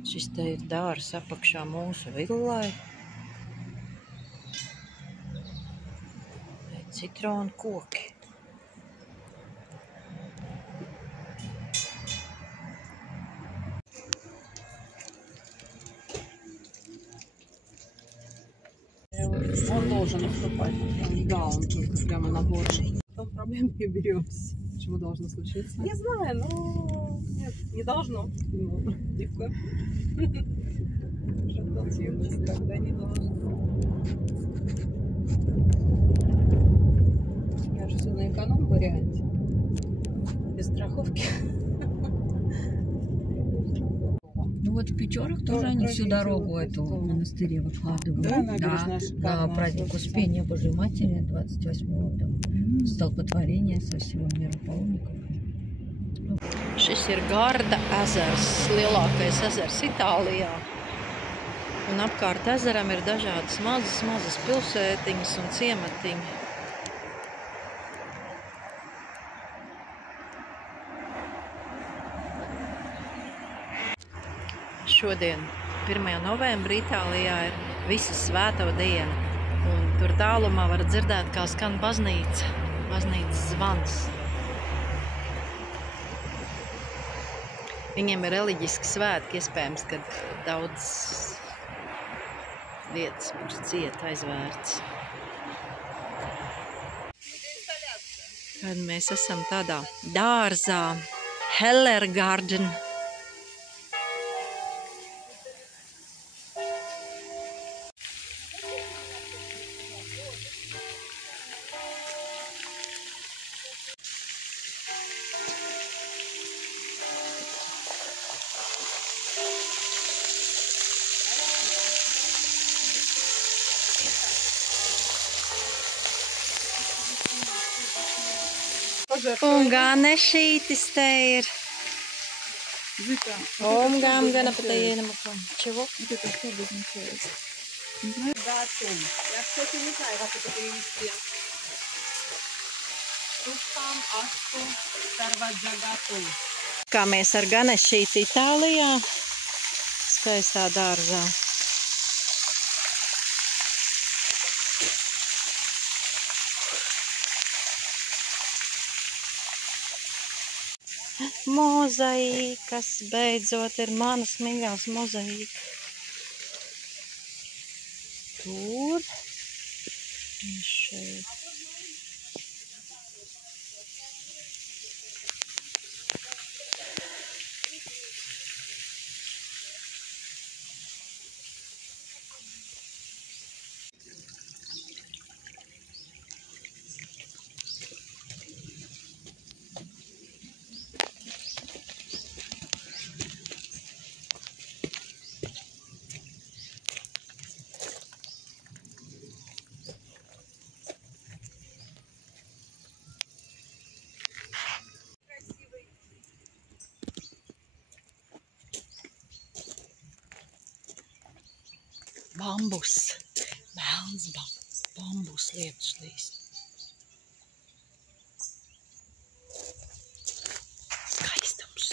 Šis te ir dārs apakšā mūsu villai. Citronu koki. Он должен уступать. Да, он только прямо на борт. Потом проблем не беремся. Почему должно случиться? Не знаю, но нет, не должно. Легко. Шатался когда не должно. Я же все на эконом-варианте. Без страховки. Ну вот в Печорах тоже они всю дорогу эту в монастыре выкладывают. Да, праздник Успения Божьей Матери 28-го столпотворения со всего мира паломников. Šis ir Garda ezers, lielākais ezers Itālijā. Un apkārt ezeram ir dažādas mazas pilsētiņas un ciematiņi. Šodien, 1. novembrī, Itālijā ir visa svēto diena. Un tur tālumā var dzirdēt, kā skan baznīca, baznīcas zvans. Viņiem ir reliģiski svētki, iespējams, kad daudz vietas būs ciet aizvērts. Kad mēs esam tādā dārzā, Hellergarden. Un ganešītis te ir. Он гамгана потаена маком. Чего? Вот это что обозначает? Не знаю. Датум. Я, кстати, не знаю, как это перевести. Тупам, асту, старваджагатум. Kā mēs ar ganešīti Itālijā, skaistā dārzā. Mozaīkas, beidzot ir manas mīļās mozaīka. Tur un šeit. Bambus, melns bambus lietušlīs. Skaistums.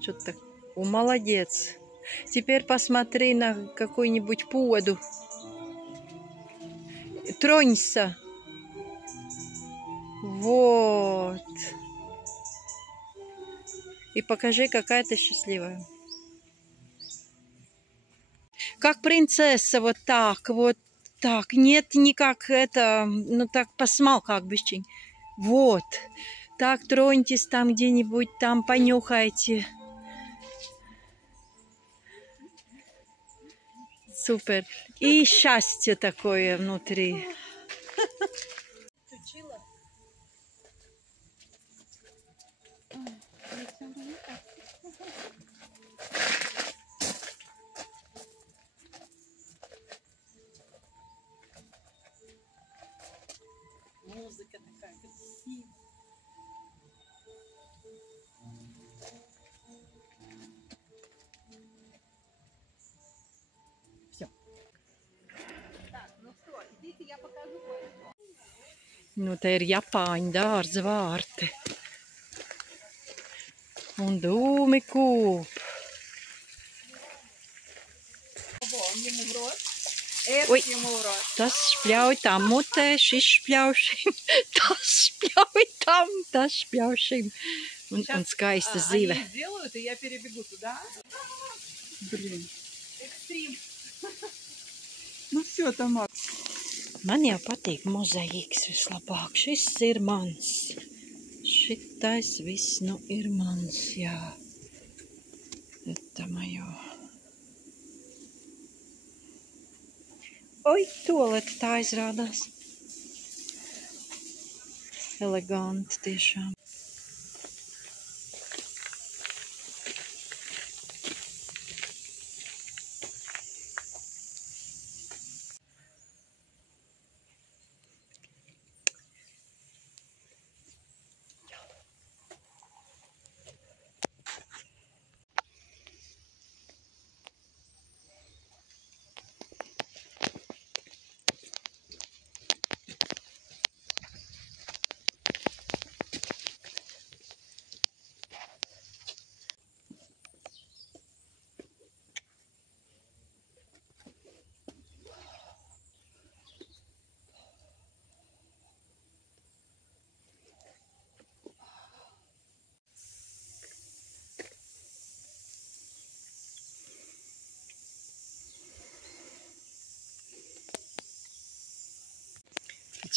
Что-то так. О, молодец. Теперь посмотри на какую-нибудь поду. Тронься. Вот. И покажи, какая ты счастливая. Как принцесса, вот так, вот так. Нет, никак это, ну так посмалка быстрей. Вот. Так, троньтесь там где-нибудь, там понюхайте. Супер. И счастье такое внутри. музыка такая красивая. Все. Так, ну что, идите, я покажу кое-что. Nu, te ir Japāņu dārza vārti. Un dūmi kūp. Он ему в рот. Ой, Этот ему в рот. tas špļauj tam mutē, šis špļauj šim, tas špļauj tam, tas špļauj šim. Un skaista zive. Они сделают, и я перебегу туда. Блин. Экстрим. Ну все, Тамара. Man jau patīk mozaīks vislabāk. Šis ir mans. Šitais viss nu ir mans, jā. Это моё. Oi, tualete tā izrādās. Eleganti tiešām.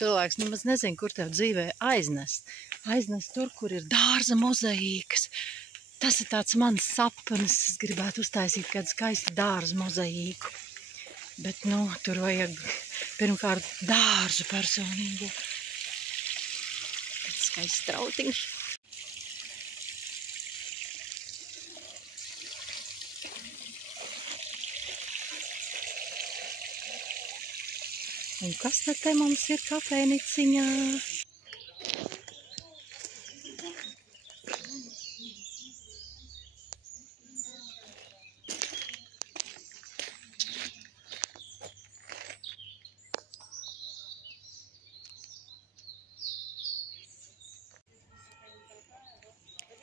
Cilvēks nemaz nezina, kur tev dzīvē aiznest. Aiznest tur, kur ir dārza mozaīkas. Tas ir tāds mans sapnis. Es gribētu uztaisīt kādu skaistu dārza mozaīku. Bet, nu, tur vajag pirmkārt dārzu personīgu. Tāds skaists trautiņš. Un kas tad te mums ir kafejniciņā?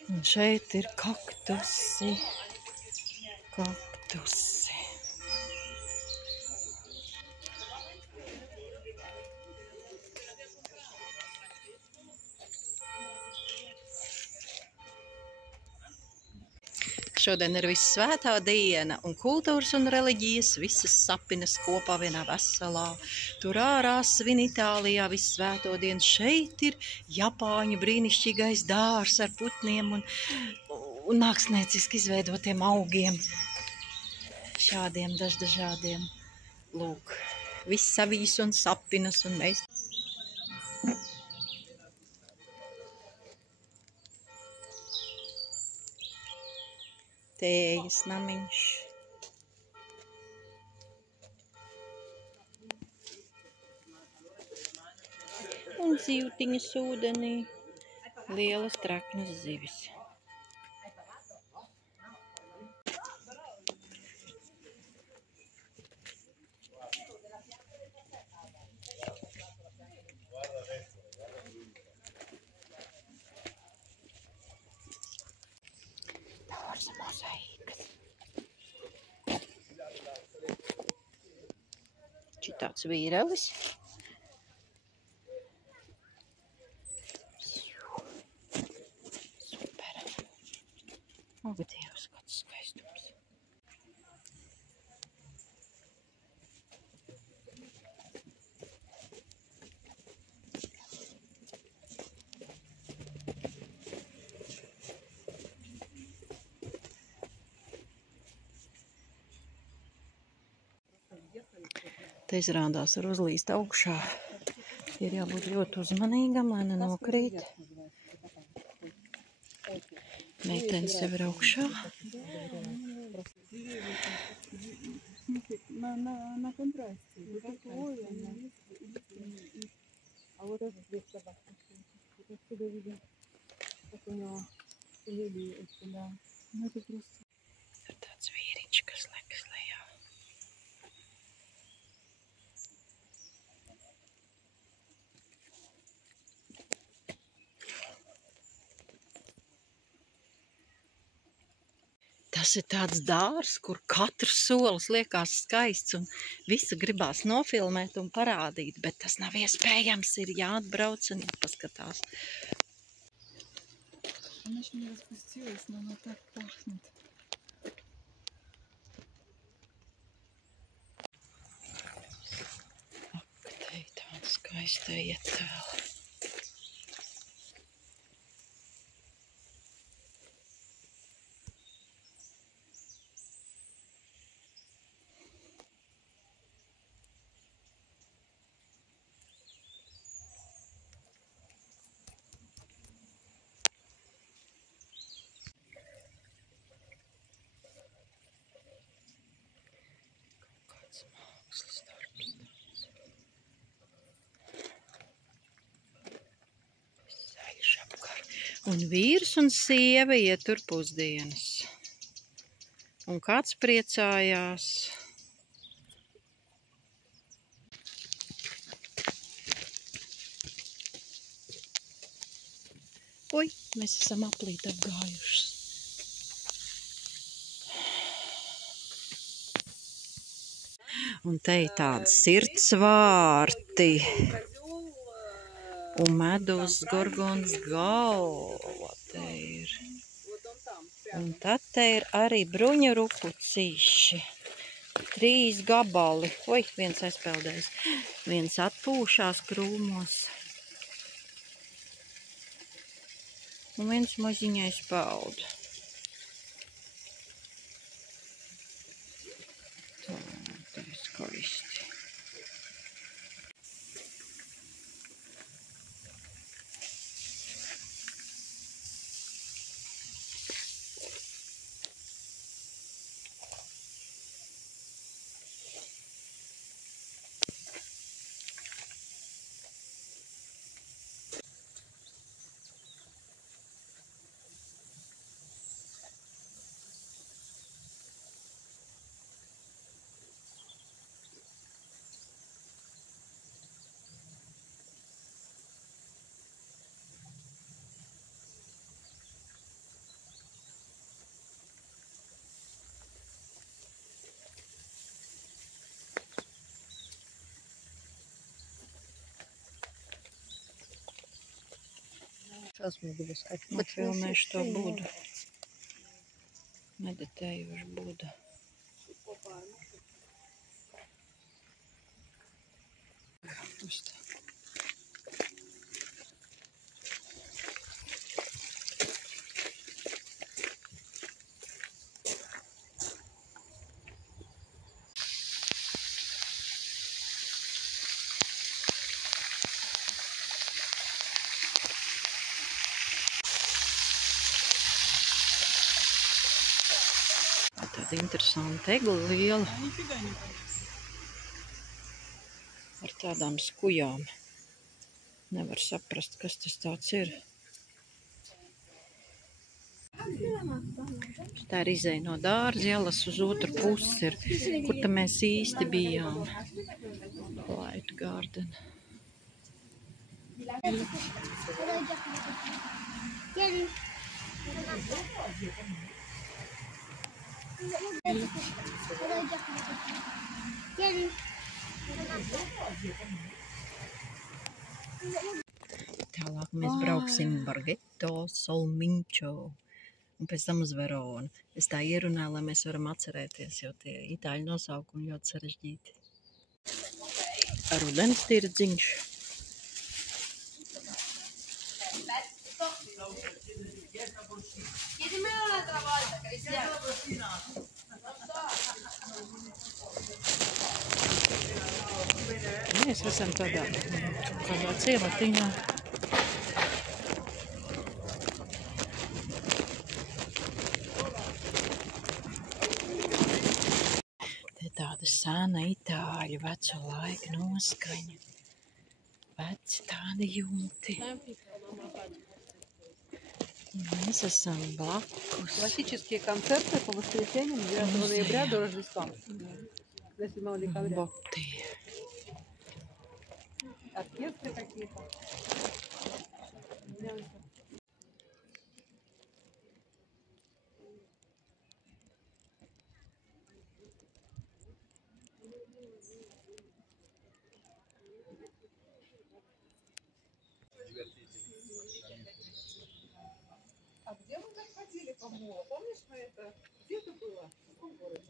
Un šeit ir kaktusi. Kaktusi. Šodien ir Vissvētā diena, un kultūras un reliģijas visas sapinas kopā vienā veselā. Tur ārā svin Itālijā Vissvēto dienu. Šeit ir Japāņu brīnišķīgais dārs ar putniem un mākslinieciski izveidotiem augiem. Šādiem dažādiem. Lūk, viss savīs un sapinas, un mēs. Tējas namiņš. Un zivtiņas ūdenī. Lielas traknas zivis. Dārza mozaīkas. Šitāds vīrelis. Super. Ak, Dievs, kāds skaistums. Te izrādās var uzlīst augšā. Ir jābūt ļoti uzmanīgam, lai nenokrīt. Meitenes jau ir augšā. На контрасте. А вот это здесь собака. Вот отсюда видно, как у него фамилия сюда. Ну, это просто... Tāds vīriņš, kas lekas lejā. Tas ir tāds dārs, kur katrs solis liekas skaists un visu gribās nofilmēt un parādīt, bet tas nav iespējams, ir jāatbrauc un jāpaskatās. Она еще не распустилась, но она так пахнет. Ak, te ir tāda skaista ietēla. Kāds mākslas darbs tāds. Sēž apkārt. Un vīrs un sieva iet tur pusdienas. Un kāds priecājās. Oi, mēs esam aplīt apgājušas. Un te ir tādi sirdsvārti. Un medus gorgonas galva te ir. Un tad te ir arī bruņu rupucīši. 3 gabali. Oi, viens aizpeldējis. Viens atpūšās krūmos. Un viens maziņais peld. Tā ir skaisti. Šausmīgi būs skaisti. Nofilmēšu to Budu. Meditējošu Budu. Tāda interesanta egla liela. Ar tādām skujām. Nevar saprast, kas tas tāds ir. Tā ir izeja no dārza ielas uz otru pusi. Kur tā mēs īsti bijām? Light Garden. Tālāk mēs brauksim Bargetto, Solminčo un pēc tam uz Veronu. Es tā ierunāju, lai mēs varam atcerēties, jo tie itāļu nosaukumi ļoti sarežģīti. Rudens tirdziņš. Mēs esam kādā ciematiņā. Te tāda sena itāļu veco laiku noskaņa. veci tādi jūti. Mēs esam blakus. Классические концерты по воскресеньям 9 ноября до Рождества. До 7 декабря. Boti. Оркестры какие-то. А где мы так ходили по молу? Помнишь, мы это... Где это было? В каком городе?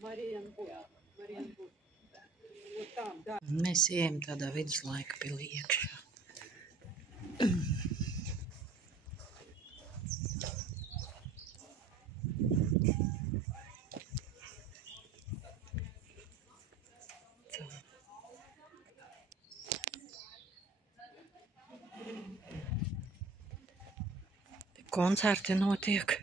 Marienburg. Вот там, да. Mēs ejam tādā viduslaika pilī iekšā. Tā. Te koncerti notiek.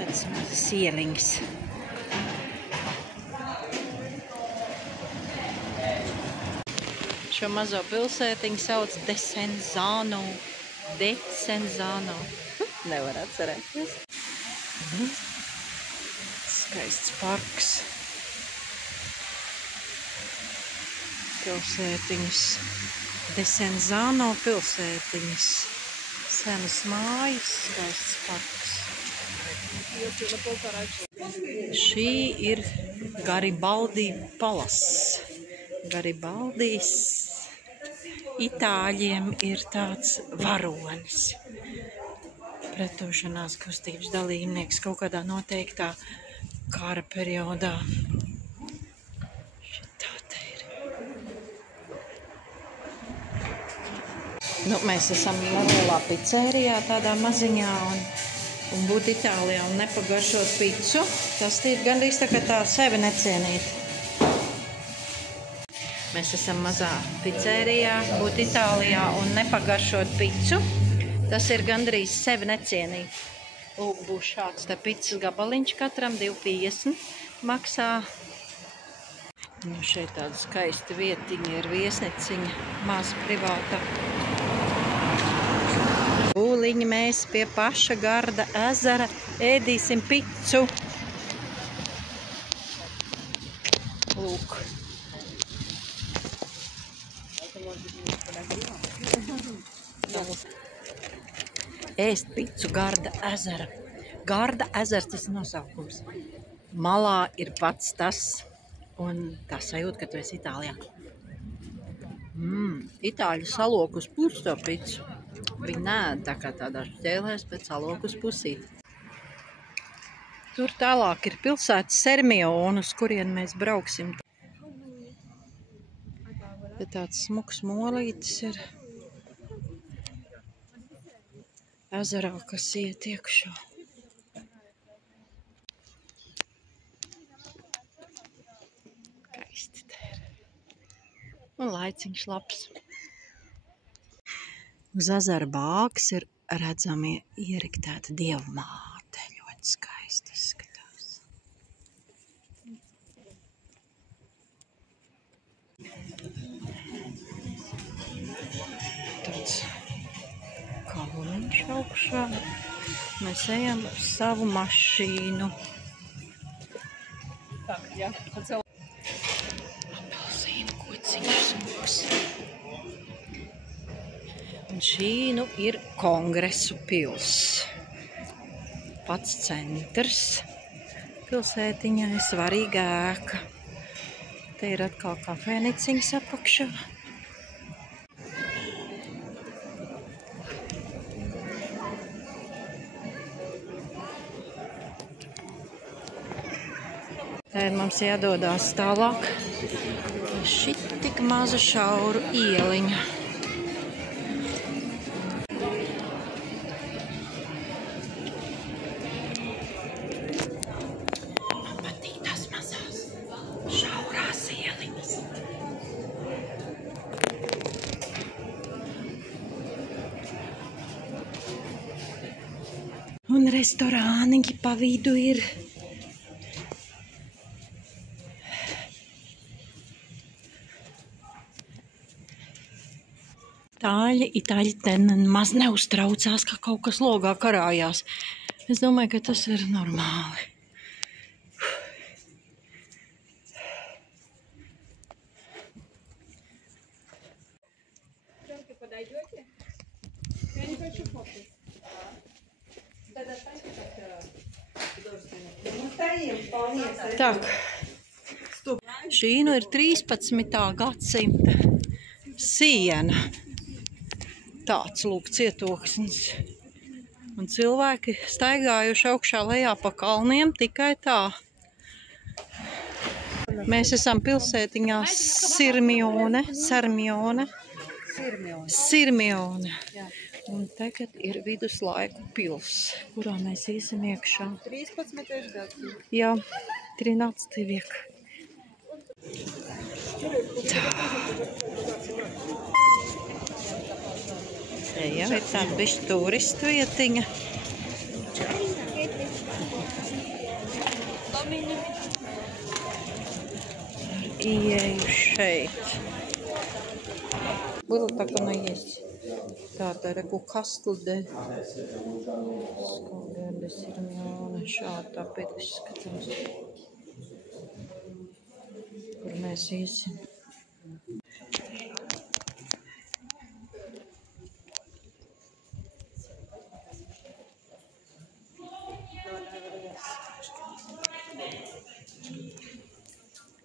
Tāds mazas ieliņas. Šo mazo pilsētiņu sauc Desenzano. Desenzano. Nevar atcerēties. Skaists parks. Pilsētiņas. Desenzano pilsētiņas. Senas mājas, skaists parks. Šī ir Garibaldi palass. Garibaldis Itāļiem ir tāds varonis. Pretošanās kustības dalībnieks kaut kādā noteiktā kara periodā. Šitā te ir. Nu, mēs esam nelielā pizzērijā, tādā maziņā, un būt Itālijā un nepagaršot picu, tas ir gandrīz tā kā tā sevi necienīt. Mēs esam mazā pizzērijā, būt Itālijā un nepagaršot picu, tas ir gandrīz sevi necienīt. Lūk, būs šāds te pizzas gabaliņš katram, 2,50 maksā. Nu, šeit tāda skaista vietiņa ir viesniciņa, maz privāta. Būliņi mēs pie paša Garda ezera ēdīsim picu. Lūk. Ēst picu Garda ezera. Garda ezers, tas ir nosaukums. Malā ir pats tas, un tā sajūta, ka tu esi Itālijā. Itāļi salok uz pusi to picu. Viņi neēd tā kā tādā šķēlēs, bet salok uz pusīt. Tur tālāk ir pilsēta Sermione, uz kurien mēs brauksim. Te tāds smuks molītis ir ezerā, kas iet iekšā. Skaisti te ir. Un laiciņš labs. Uz ezera bāgas ir redzami ieriktēta dievmāte. Ļoti skaisti izskatās. Tāds kalniņš augšā. Mēs ejam uz savu mašīnu. Apelsīnu kociņš smuks. Un šī nu ir Kongresu pils. Pats centrs. Pilsētiņai svarīga ēka. Te ir atkal kafēniciņas apakšā. Tad mums jādodās tālāk. Šiti tāda maza šaura ieliņa. Man patīk tās mazās šaurās ieliņas. Un restorāniņi pa vidu ir. Itāļi te maz neuztraucās, ka kaut kas logā karājās. Es domāju, ka tas ir normāli. Tak, šī nu ir 13. gadsimta siena. Tāds lūk cietoksnis. Un cilvēki staigājuši augšā lejā pa kalniem tikai tā. Mēs esam pilsētiņā Sirmione. Un tagad ir viduslaiku pils, kurā mēs iesim iekšā. 13. gadsimts. Jā, 13. vieka. Tā. Te jau ir tāda bišķi turistu vietiņa. Ieju šeit. Было так оно есть. Tāda reku Castle de Sirmione. Šādi tā pēc izskatās. Kur mēs iesim.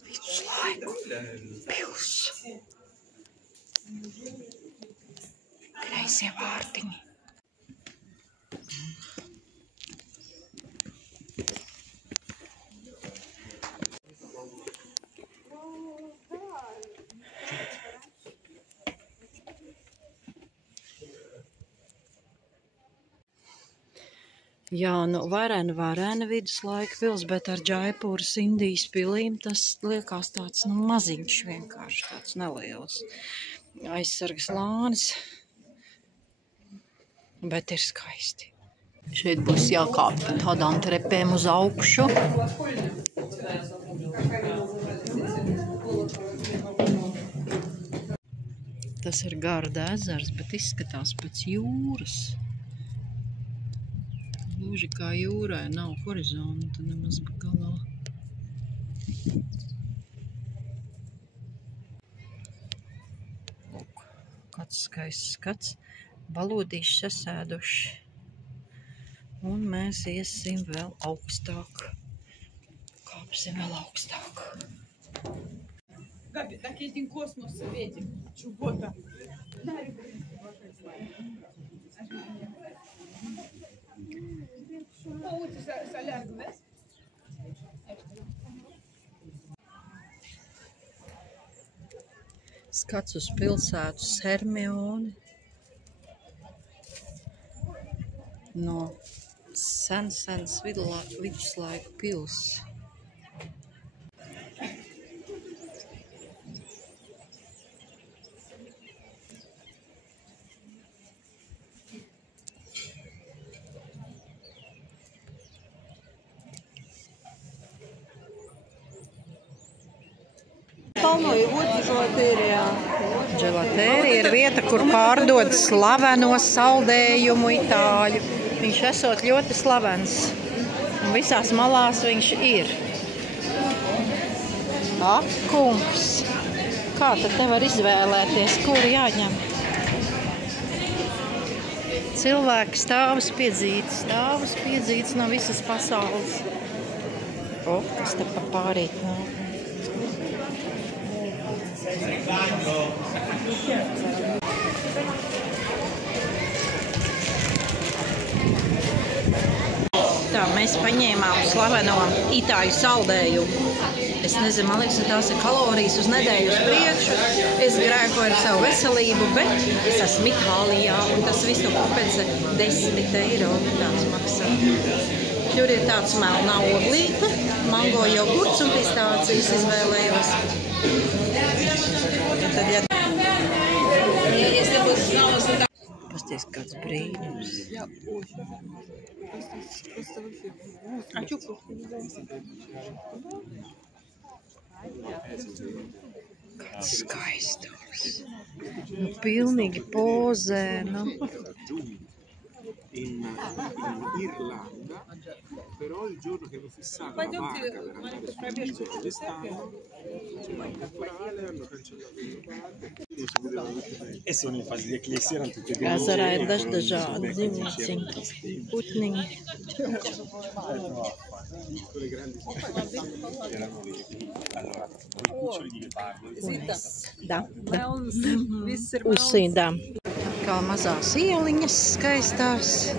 Viduslaiku pils. Kreisie vārtiņi. Jā, nu varēna viduslaika pils, bet ar Džaipūras Indijas pilīm tas liekas tāds maziņš vienkārši, tāds neliels aizsargas lānis. Bet ir skaisti. Šeit būs jākāp tādām trepēm uz augšu. Tas ir Garda ezers, bet izskatās pēc jūras. Gluži kā jūrai, nav horizonta nemaz galā. Lūk, kāds skaists skats. Balodīši sasēduši. Un mēs iesim vēl augstāk. Kāpsim vēl augstāk. Gabi, так един космос светим. Чубота. Skats uz pilsētu Sirmione. No senas viduslaiku pils. Dželatērija ir vieta, kur pārdod slaveno saldējumu itāļu. Viņš esot ļoti slavens. Un visās malās viņš ir. Ak, kungs! Kā tad te var izvēlēties, kuru jāņem? Cilvēki stāvus piedzīts no visas pasaules. O, kas te pa pārīt nav? Tā, mēs paņēmām slaveno itāļu saldējumu. Es nezinu, man liekas, ka tās ir kalorijas uz nedēļu uz priekšu. Es grēkoju ar savu veselību, bet es esmu Itālijā, un tas viss to kompensē 10 eiro. Tāds maksā. Tur ir tāds melnā oglīte, mango jogurts un pistācijas izvēlējos. Tad, ja... Pasties, kāds brīnums. Kāds skaistums. Nu, pilnīgi pozē, nu. In Irlanda, però il giorno che hanno fissato la barca per andare sull'isola d'estate, naturale, hanno cancellato il bar. E sono in fase di eclissi, erano tutte grandi. Ezerā ir dažādi dzīvnieciņi, putniņi. Quelle grandi erano allora, cuccioli di leopardo. Da. Uzsīdām. Kā mazās ieliņas skaistās.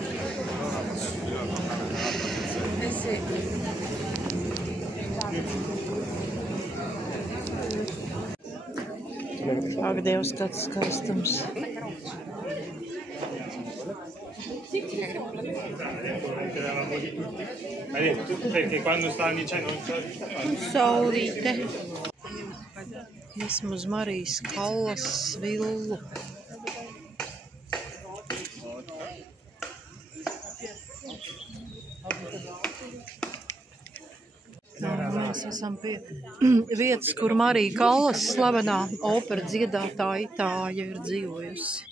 Ak, Dievs, kāds skaistums. Saulīte. Esmu uz Marijas Kallas villu. Mēs esam pie vietas, kur Marija Kallas slavenā opera dziedātāja Itāļa ir dzīvojusi.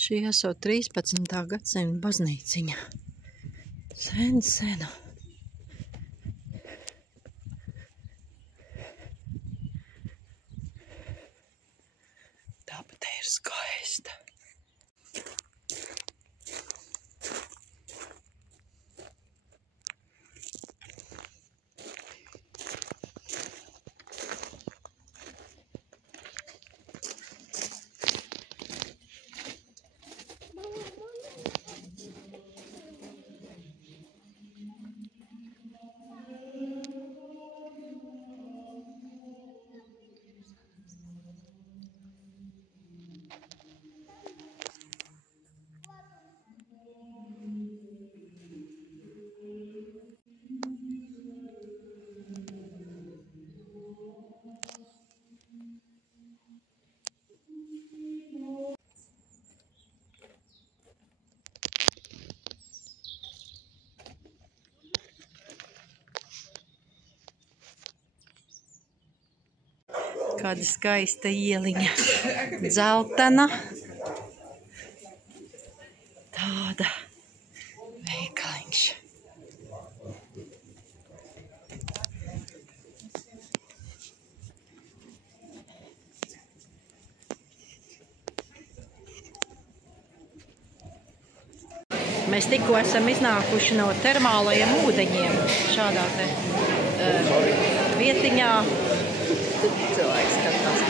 Šī esot 13. gadsimta baznīciņa. Sena. Tāpat ir skaista. Kāda skaista ieliņa. Dzeltena. Tāda veikaliņš. Mēs tikko esam iznākuši no termālajiem ūdeņiem šādā te vietiņā. Cilvēks skatās.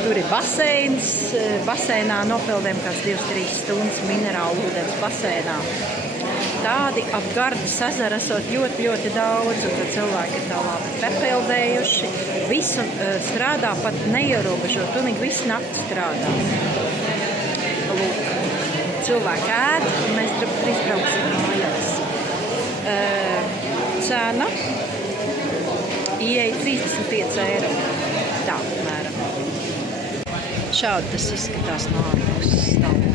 Tur ir baseins. Baseinā nopildēm kāds 2-3 stundas minerālu ūdens baseinā. Tādi ap Gardas ezeru esot ļoti daudz, un tad cilvēki ir tā labi pepeldējuši. Visu strādā pat neierobežot, pilnīgi visu nakti strādā. Lūk. Cilvēki ēd, un mēs drīz brauksim mājās. Cena ieeja 35 eiro. Tā, mēram. Šādi tas izskatās no ārpuses.